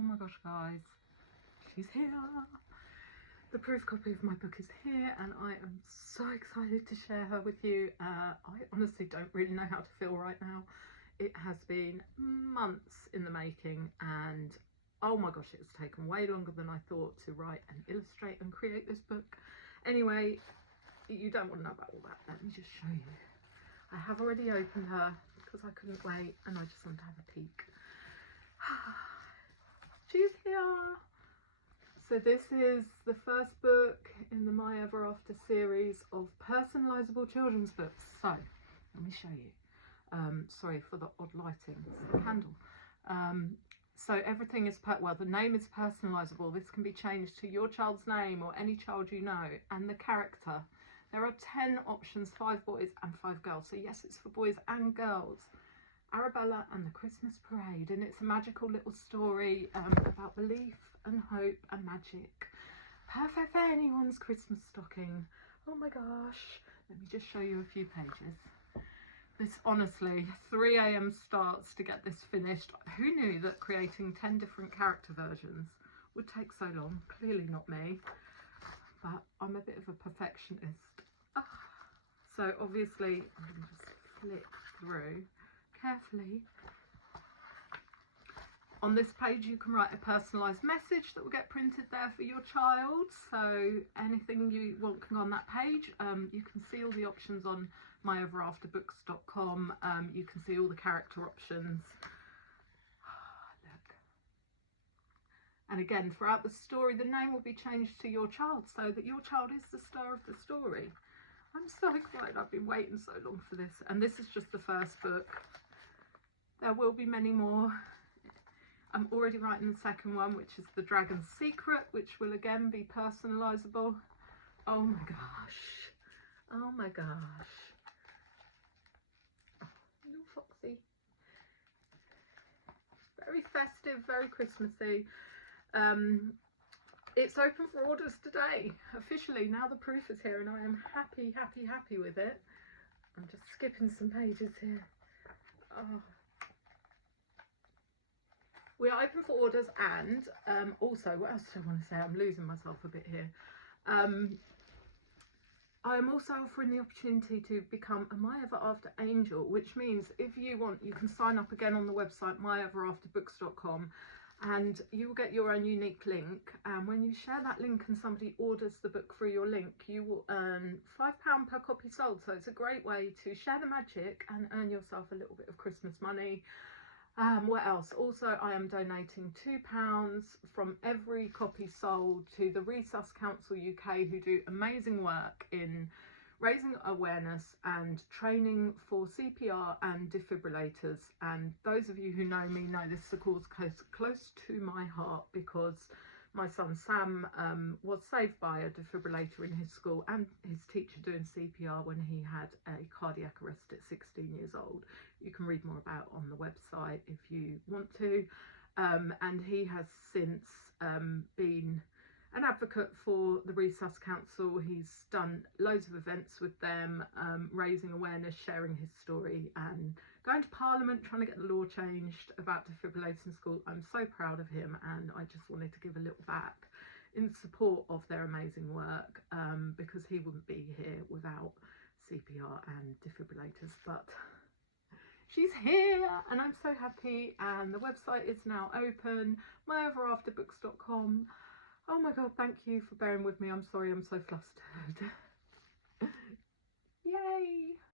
Oh my gosh, guys, she's here. The proof copy of my book is here and I am so excited to share her with you. I honestly don't really know how to feel right now. It has been months in the making and oh my gosh, it's taken way longer than I thought to write and illustrate and create this book. Anyway, you don't want to know about all that. Let me just show you. I have already opened her because I couldn't wait and I just wanted to have a peek. She's here. So this is the first book in the My Ever After series of personalisable children's books. So let me show you. Sorry for the odd lighting, it's the candle. So everything is, well, the name is personalisable. This can be changed to your child's name or any child you know, and the character. There are 10 options, 5 boys and 5 girls. So yes, it's for boys and girls. Arabella and the Christmas Parade, and it's a magical little story about belief and hope and magic. Perfect for anyone's Christmas stocking. Oh my gosh, let me just show you a few pages. This honestly, 3 AM starts to get this finished. Who knew that creating 10 different character versions would take so long? Clearly not me, but I'm a bit of a perfectionist. So obviously I'm going to just flip through carefully. On this page you can write a personalised message that will get printed there for your child, so anything you want can go on that page. You can see all the options on myeverafterbooks.com. You can see all the character options. Look. And again, throughout the story the name will be changed to your child so that your child is the star of the story. I'm so excited, I've been waiting so long for this, and this is just the first book. There will be many more. I'm already writing the second one, which is The Dragon's Secret, which will again be personalisable. Oh my gosh. Oh my gosh. Oh, little Foxy. Very festive, very Christmassy. It's open for orders today, officially. Now the proof is here and I am happy, happy, happy with it. I'm just skipping some pages here. Oh. We are open for orders, and also, what else do I want to say? I'm losing myself a bit here. I am also offering the opportunity to become a My Ever After Angel, which means if you want, you can sign up again on the website myeverafterbooks.com, and you will get your own unique link. And when you share that link and somebody orders the book through your link, you will earn £5 per copy sold. So it's a great way to share the magic and earn yourself a little bit of Christmas money. What else? Also, I am donating £2 from every copy sold to the Resus Council UK, who do amazing work in raising awareness and training for CPR and defibrillators. And those of you who know me know this is a cause close to my heart, because my son Sam was saved by a defibrillator in his school and his teacher doing CPR when he had a cardiac arrest at 16 years old. You can read more about on the website if you want to. And he has since been an advocate for the Resus Council. He's done loads of events with them, raising awareness, sharing his story, and going to Parliament trying to get the law changed about defibrillators in school. I'm so proud of him, and I just wanted to give a little back in support of their amazing work, because he wouldn't be here without CPR and defibrillators. But she's here and I'm so happy, and the website is now open, myeverafterbooks.com. Oh my god, thank you for bearing with me. I'm sorry I'm so flustered.